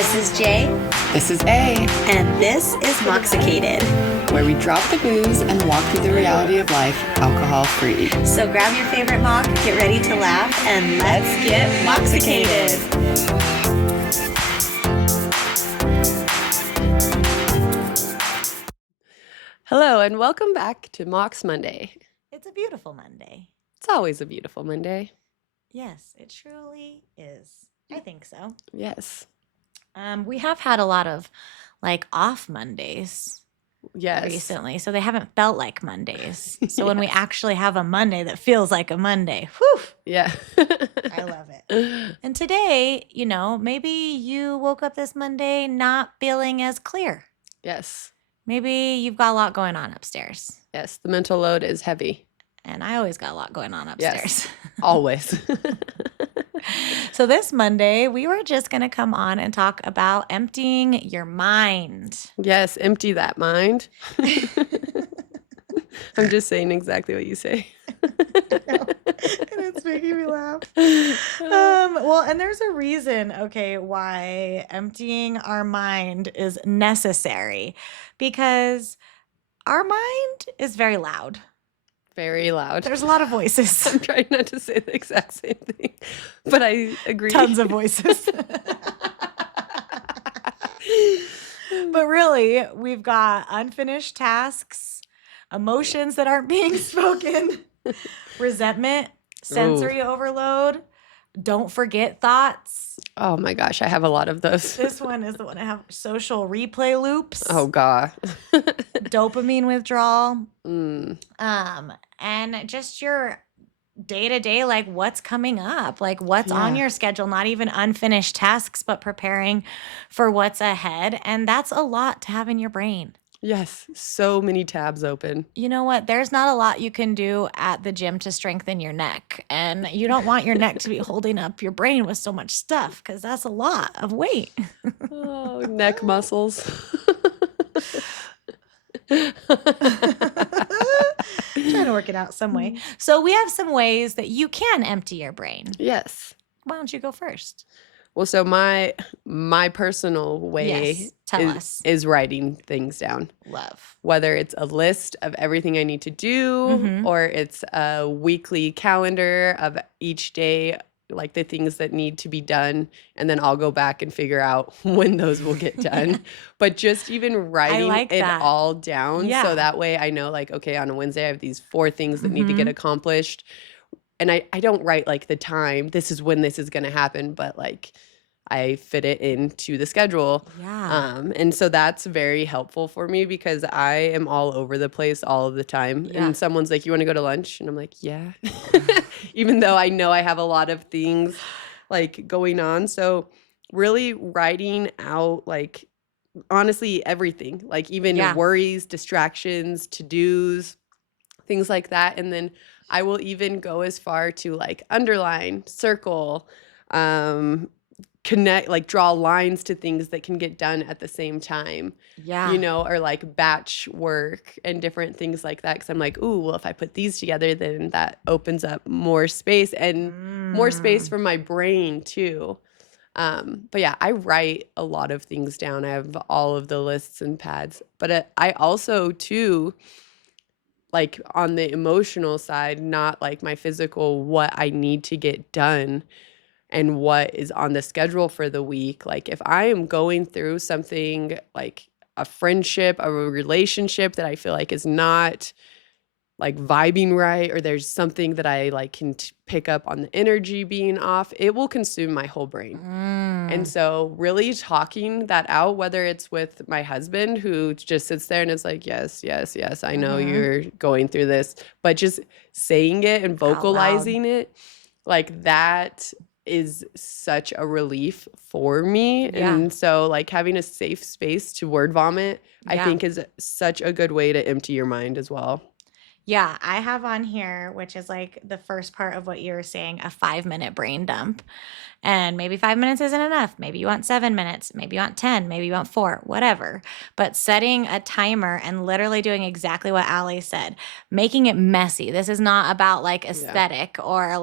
This is Jay. This is A, And this is Moxicated. where we drop the booze and walk through the reality of life alcohol-free. So grab your favorite mock, get ready to laugh, and let's get Moxicated. Hello, and welcome back to Mox Monday. It's a beautiful Monday. It's always a beautiful Monday. Yes, it truly is. I think so. Yes. We have had a lot of off Mondays Yes. recently, so they haven't felt like Mondays. So when we actually have a Monday that feels like a Monday, whew, Yeah. I love it. And today, maybe you woke up this Monday not feeling as clear. Yes. Maybe you've got a lot going on upstairs. Yes. The mental load is heavy. And I always got a lot going on upstairs. Yes. Always. So this Monday, we were just going to come on and talk about emptying your mind. Yes. Empty that mind. I'm just saying exactly what you say. And it's making me laugh. Well, and there's a reason, why emptying our mind is necessary. Because our mind is very loud. Very loud. There's a lot of voices. I'm trying not to say the exact same thing, but I agree. Tons of voices. But really, we've got unfinished tasks, emotions that aren't being spoken, resentment, sensory overload, don't forget thoughts. Oh my gosh, I have a lot of those. This one is the one I have social replay loops. Oh God. Dopamine withdrawal. Mm. And just your day-to-day, what's coming up, what's on your schedule, not even unfinished tasks, but preparing for what's ahead. And that's a lot to have in your brain. Yes, so many tabs open. You know what? There's not a lot you can do at the gym to strengthen your neck. And you don't want your neck to be holding up your brain with so much stuff because that's a lot of weight. Oh, neck muscles. Trying to work it out some way. So we have some ways that you can empty your brain. Yes. Why don't you go first? Well, so my personal way Yes, tell us. is writing things down. Love. Whether it's a list of everything I need to do Mhm. or it's a weekly calendar of each day, like the things that need to be done, and then I'll go back and figure out when those will get done. But just even writing like it that. all down Yeah. so that way I know okay, on a Wednesday I have these 4 things that need to get Mhm. accomplished. And I don't write the time, this is when this is going to happen, but I fit it into the schedule. Yeah. And so that's very helpful for me because I am all over the place all of the time. Yeah. And someone's like, you want to go to lunch? And I'm like, yeah. Even though I know I have a lot of things going on. So really writing out honestly everything, even Yeah. worries, distractions, to-dos, things like that. And then I will even go as far to underline, circle, connect, draw lines to things that can get done at the same time, Yeah. or batch work and different things like that. Cause I'm ooh, well, if I put these together, then that opens up more space and more space for my brain too. But yeah, I write a lot of things down. I have all of the lists and pads, but I also too, on the emotional side, not my physical, what I need to get done and what is on the schedule for the week. If I am going through something a friendship, a relationship that I feel is not vibing right, or there's something that I can pick up on the energy being off, it will consume my whole brain. And so really talking that out, whether it's with my husband who just sits there and is yes, yes, yes, I know you're going through this, but just saying it and vocalizing it, that is such a relief for me. Yeah. And so having a safe space to word vomit, I Yeah. think is such a good way to empty your mind as well. Yeah, I have on here, which is the first part of what you were saying, a 5-minute brain dump. And maybe 5 minutes isn't enough. Maybe you want 7 minutes. Maybe you want 10. Maybe you want 4, whatever. But setting a timer and literally doing exactly what Allie said, making it messy. This is not about aesthetic or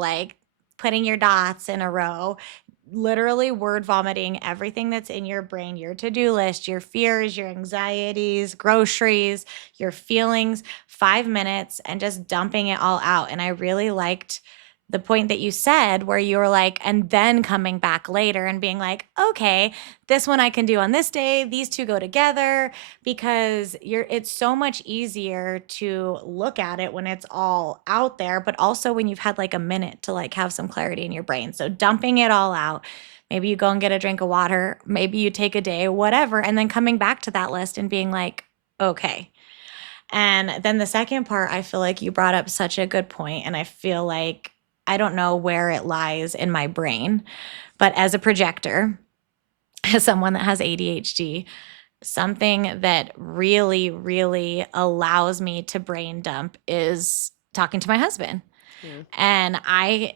putting your dots in a row. literally word vomiting everything that's in your brain, your to-do list, your fears, your anxieties, groceries, your feelings, 5 minutes, and just dumping it all out. And I really liked the point that you said where you were like, and then coming back later and being like, okay, this one I can do on this day. These two go together, because it's so much easier to look at it when it's all out there, but also when you've had like a minute to like have some clarity in your brain. So dumping it all out. Maybe you go and get a drink of water, maybe you take a day, whatever, and then coming back to that list and being like, okay. And then the second part, I feel like you brought up such a good point, and I feel like I don't know where it lies in my brain, but as a projector, as someone that has ADHD, something that really, really allows me to brain dump is talking to my husband. Yeah. And I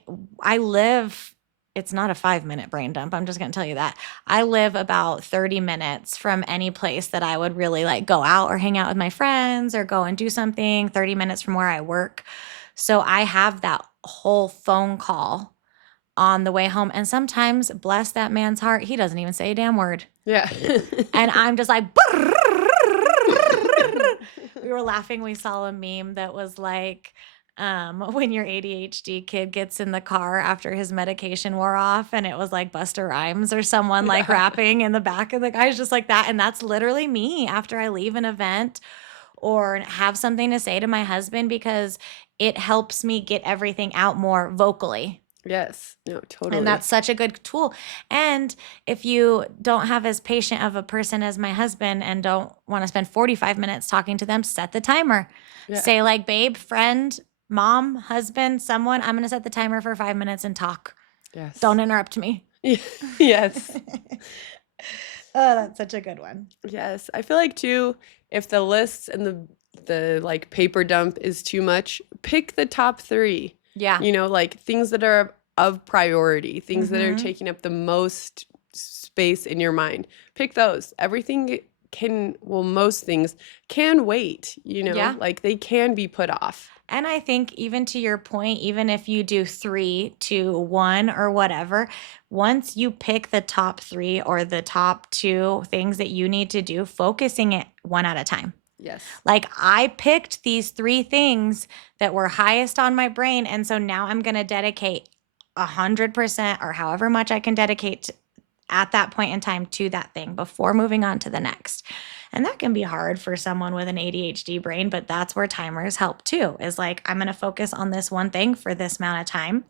live, it's not a 5 minute brain dump. I'm just going to tell you that. I live about 30 minutes from any place that I would really like go out or hang out with my friends or go and do something, 30 minutes from where I work. So I have that whole phone call on the way home. And sometimes, bless that man's heart, he doesn't even say a damn word. Yeah. And I'm just like, we were laughing. We saw a meme that was like, when your ADHD kid gets in the car after his medication wore off, and it was like Busta Rhymes or someone like rapping in the back of the guy's just like that. And that's literally me after I leave an event or have something to say to my husband, because it helps me get everything out more vocally. Yes. No, totally. And that's such a good tool. And if you don't have as patient of a person as my husband and don't want to spend 45 minutes talking to them, set the timer. Yeah. Say like, babe, friend, mom, husband, someone, I'm going to set the timer for 5 minutes and talk. Yes. Don't interrupt me. Yes. Oh, that's such a good one. Yes. I feel like too, if the lists and the like paper dump is too much, pick the top 3. Yeah. You know, like things that are of priority, things that are Mhm. taking up the most space in your mind. Pick those. Everything can, well, most things can wait, you know, Yeah. like they can be put off. And I think even to your point, even if you do 3, 2, 1 or whatever, once you pick the top 3 or the top 2 things that you need to do, focusing it one at a time. Yes. Like I picked these 3 things that were highest on my brain. And so now I'm going to dedicate 100% or however much I can dedicate at that point in time to that thing before moving on to the next. And that can be hard for someone with an ADHD brain, but that's where timers help too, is like, I'm going to focus on this one thing for this amount of time.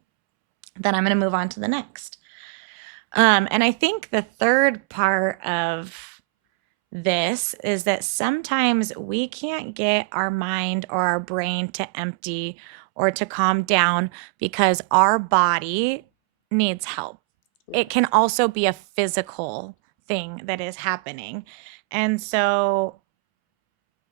Then I'm going to move on to the next. And I think the third part of this is that sometimes we can't get our mind or our brain to empty or to calm down because our body needs help. It can also be a physical thing that is happening. And so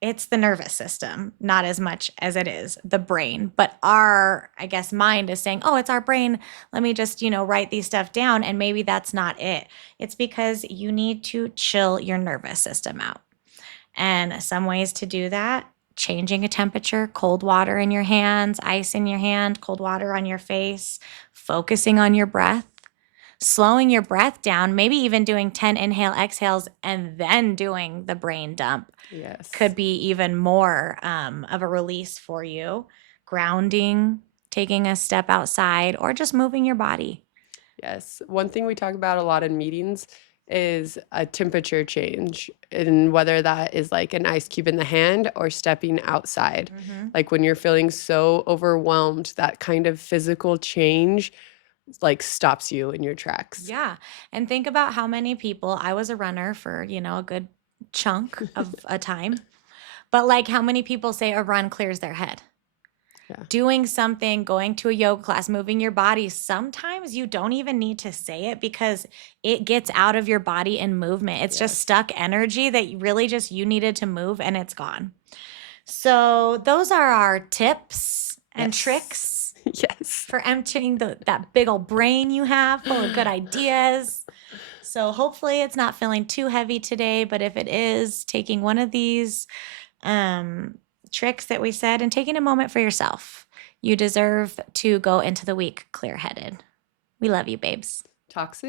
it's the nervous system, not as much as it is the brain. But our, I guess, mind is saying, oh, it's our brain. Let me just, write these stuff down. And maybe that's not it. It's because you need to chill your nervous system out. And some ways to do that: changing a temperature, cold water in your hands, ice in your hand, cold water on your face, focusing on your breath, slowing your breath down, maybe even doing 10 inhale exhales and then doing the brain dump. Yes. Could be even more of a release for you. Grounding, taking a step outside, or just moving your body. Yes. One thing we talk about a lot in meetings is a temperature change, and whether that is like an ice cube in the hand or stepping outside. Like when you're feeling so overwhelmed, that kind of physical change like stops you in your tracks. Yeah. And think about how many people, I was a runner for, a good chunk of a time, but like how many people say a run clears their head. Yeah. Doing something, going to a yoga class, moving your body, sometimes you don't even need to say it because it gets out of your body in movement. It's just stuck energy that really just you needed to move, and it's gone. So those are our tips and tricks. Yes. For emptying that big old brain you have full of good ideas. So hopefully it's not feeling too heavy today, but if it is, taking one of these tricks that we said and taking a moment for yourself. You deserve to go into the week clear-headed. We love you, babes. Talk soon.